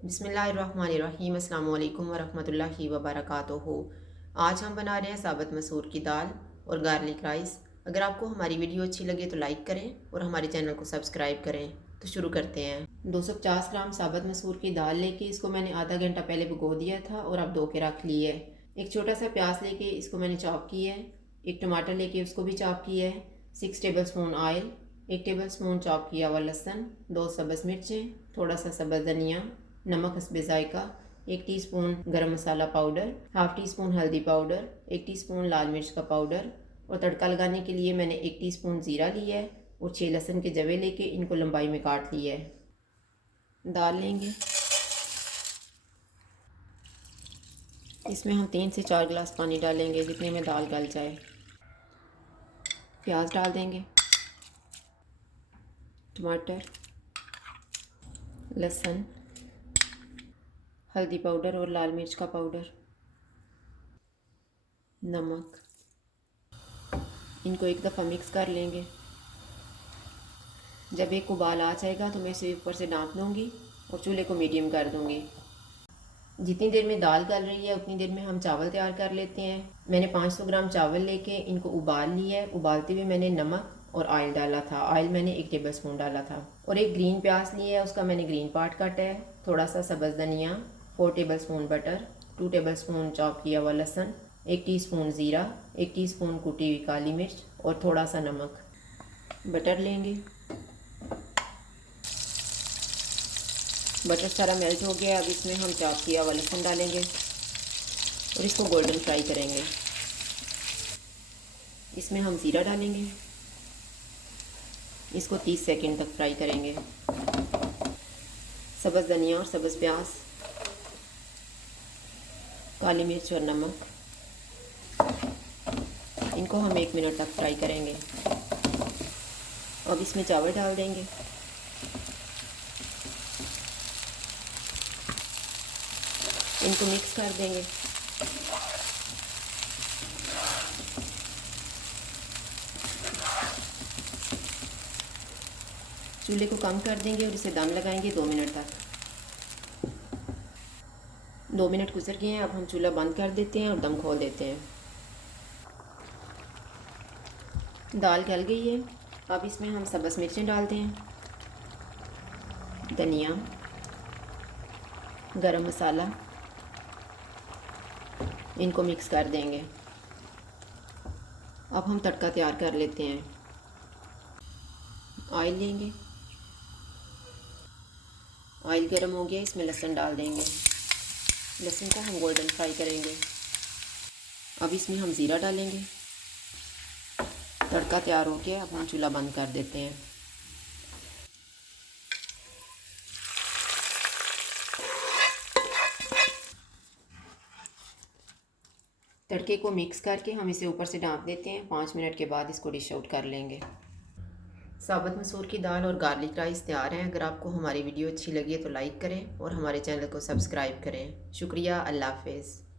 बिस्मिल्लाहिर्रहमानिर्रहीम अस्सलाम वालेकुम वरहमतुल्लाहि वबरकातुहू। आज हम बना रहे हैं साबुत मसूर की दाल और गार्लिक राइस। अगर आपको हमारी वीडियो अच्छी लगे तो लाइक करें और हमारे चैनल को सब्सक्राइब करें। तो शुरू करते हैं। 250 ग्राम साबुत मसूर की दाल लेके इसको मैंने आधा घंटा पहले भिगो दिया था और अब धो के रख ली है। एक छोटा सा प्याज लेके इसको मैंने चॉप किया है। एक टमाटर लेके उसको भी चॉप किया है। 6 table spoon oil, 1 table spoon chop किया हुआ लहसुन, 2 सब्ज़ मिर्चें, थोड़ा सा सब्ज़ धनिया, नमक हस्बे जायका, 1 टीस्पून गरम मसाला पाउडर, हाफ़ टी स्पून हल्दी पाउडर, 1 टीस्पून लाल मिर्च का पाउडर और तड़का लगाने के लिए मैंने 1 टीस्पून ज़ीरा लिया है और 6 लहसुन के जवे लेके इनको लंबाई में काट लिया है। दाल लेंगे, इसमें हम 3 से 4 गिलास पानी डालेंगे जितने में दाल गल जाए। प्याज डाल देंगे, टमाटर, लहसुन, हल्दी पाउडर और लाल मिर्च का पाउडर, नमक। इनको एक दफ़ा मिक्स कर लेंगे। जब एक उबाल आ जाएगा तो मैं इसे ऊपर से ढाँप दूँगी और चूल्हे को मीडियम कर दूँगी। जितनी देर में दाल गल रही है उतनी देर में हम चावल तैयार कर लेते हैं। मैंने 500 ग्राम चावल लेके इनको उबाल लिया है। उबालते हुए मैंने नमक और ऑयल डाला था। ऑयल मैंने 1 टेबल स्पून डाला था और एक ग्रीन प्याज लिया है, उसका मैंने ग्रीन पार्ट काटा है। थोड़ा सा सब्ज़ धनिया, 4 table spoon butter, 2 table spoon chop किया हुआ लहसुन, 1 टीस्पून ज़ीरा, 1 टीस्पून कुटी हुई काली मिर्च और थोड़ा सा नमक। बटर लेंगे, बटर सारा मेल्ट हो गया। अब इसमें हम चॉप किया हुआ लहसुन डालेंगे और इसको गोल्डन फ्राई करेंगे। इसमें हम ज़ीरा डालेंगे, इसको 30 सेकंड तक फ्राई करेंगे। सब्ज़ धनिया और सब्ज़ प्याज, काली मिर्च और नमक, इनको हम 1 मिनट तक फ्राई करेंगे। अब इसमें चावल डाल देंगे, इनको मिक्स कर देंगे। चूल्हे को कम कर देंगे और इसे दम लगाएंगे 2 मिनट तक। 2 मिनट गुजर गए हैं। अब हम चूल्हा बंद कर देते हैं और दम खोल देते हैं। दाल गल गई है। अब इसमें हम सब्ज़ मिर्चें डालते हैं, धनिया, गरम मसाला, इनको मिक्स कर देंगे। अब हम तड़का तैयार कर लेते हैं। ऑयल लेंगे, ऑयल गर्म हो गया, इसमें लहसुन डाल देंगे। लहसुन को हम गोल्डन फ्राई करेंगे। अब इसमें हम ज़ीरा डालेंगे। तड़का तैयार हो गया। अब हम चूल्हा बंद कर देते हैं। तड़के को मिक्स करके हम इसे ऊपर से ढाँप देते हैं। 5 मिनट के बाद इसको डिश आउट कर लेंगे। साबुत मसूर की दाल और गार्लिक राइस तैयार हैं। अगर आपको हमारी वीडियो अच्छी लगी है तो लाइक करें और हमारे चैनल को सब्सक्राइब करें। शुक्रिया। अल्लाह हाफ़िज़।